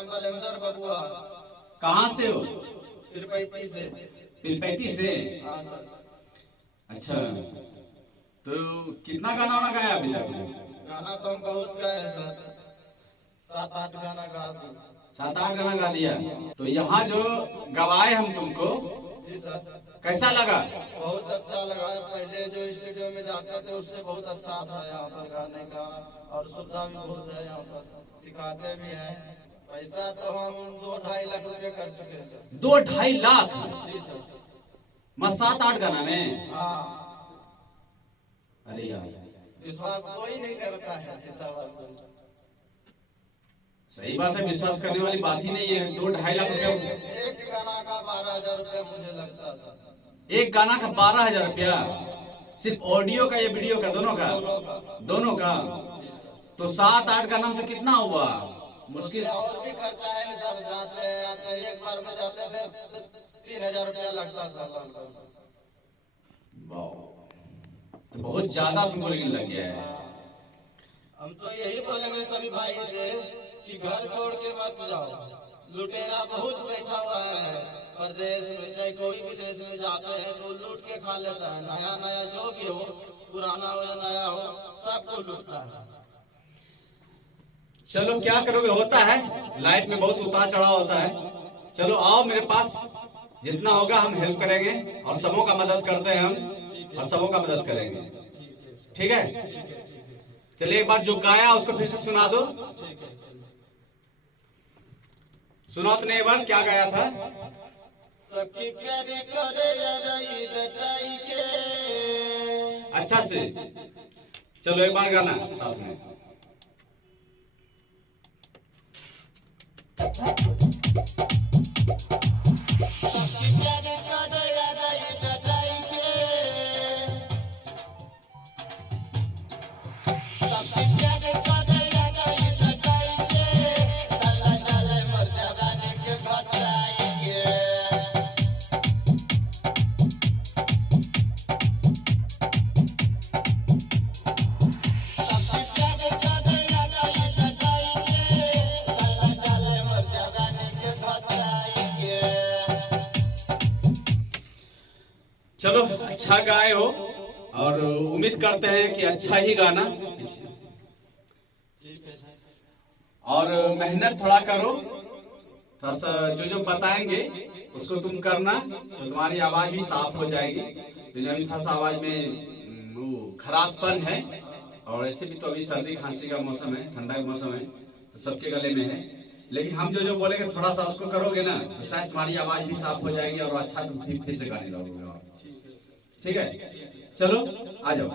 नाम बलेंदर बबुआ। कहाँ से हो? तिरपैती से। तिरपैती से? हाँ सर। अच्छा, तो कितना गाना वाना गाया अभी तक? गाना तो हम बहुत गाए सर, 7-8 गाना गा दिए। 7-8 गाना गा दिया। तो यहाँ जो गवाए हम तुमको, जी सर। कैसा लगा? बहुत अच्छा लगा। पहले जो स्टूडियो में जाते थे उससे बहुत अच्छा था यहाँ पर गाने का, और सुविधा भी बहुत है यहाँ पर, सिखाते भी हैं। पैसा तो हम 2-2.5 लाख रुपए कर चुके हैं सर। 2-2.5 लाख? जी सर। मैं 7-8 गाना में? हाँ। अरे यार, विश्वास कोई नहीं करता है ऐसा बात। सही बात है, विश्वास करने वाली बात ही नहीं है। 2-2.5 लाख रुपया? एक गाना का 12,000 रुपया मुझे लगता था। एक गाना का 12,000 रुपया? सिर्फ ऑडियो का या वीडियो का? दोनों का? दोनों का। तो 7-8 गाना तो कितना हुआ? मुश्किल। और भी खर्चा है सर, जाते हैं आते हैं, एक बार में जाते थे 3,000 रुपया लगता था। तो बहुत ज्यादा तुमको लग गया है। हम तो यही बोलेंगे सभी भाई से कि घर छोड़ के मत जाओ। लुटेरा बहुत बैठा हुआ है प्रदेश में, चाहे कोई भी देश में जाते हैं तो लूट के खा लेता है। नया नया जो भी हो, पुराना हो या नया हो, सबको लूटता है। चलो क्या करोगे, होता है लाइफ में, बहुत उतार चढ़ाव होता है। चलो आओ मेरे पास, जितना होगा हम हेल्प करेंगे, और सबों का मदद करते हैं हम, और सबों का मदद करेंगे। ठीक है? चलिए एक बार जो गाया उसको फिर से सुना दो। सुना तो नहीं, एक बार क्या गाया था? सखी प्यारी करे रई रटाई के। अच्छा से चलो एक बार गाना साथ में। चलो अच्छा गाए हो, और उम्मीद करते हैं कि अच्छा ही गाना, और मेहनत थोड़ा करो। थोड़ा सा जो जो बताएंगे उसको तुम करना, तो तुम्हारी आवाज भी साफ हो जाएगी। तो अभी थोड़ा सा आवाज में वो खराशपन है, और ऐसे भी तो अभी सर्दी खांसी का मौसम है, ठंडा का मौसम है, तो सबके गले में है। लेकिन हम जो जो बोलेंगे थोड़ा सा उसको करोगे ना, तो शायद तुम्हारी आवाज भी साफ हो जाएगी, और अच्छा तुम फिर से गाने लगोगे। ठीक है? चलो आ जाओ।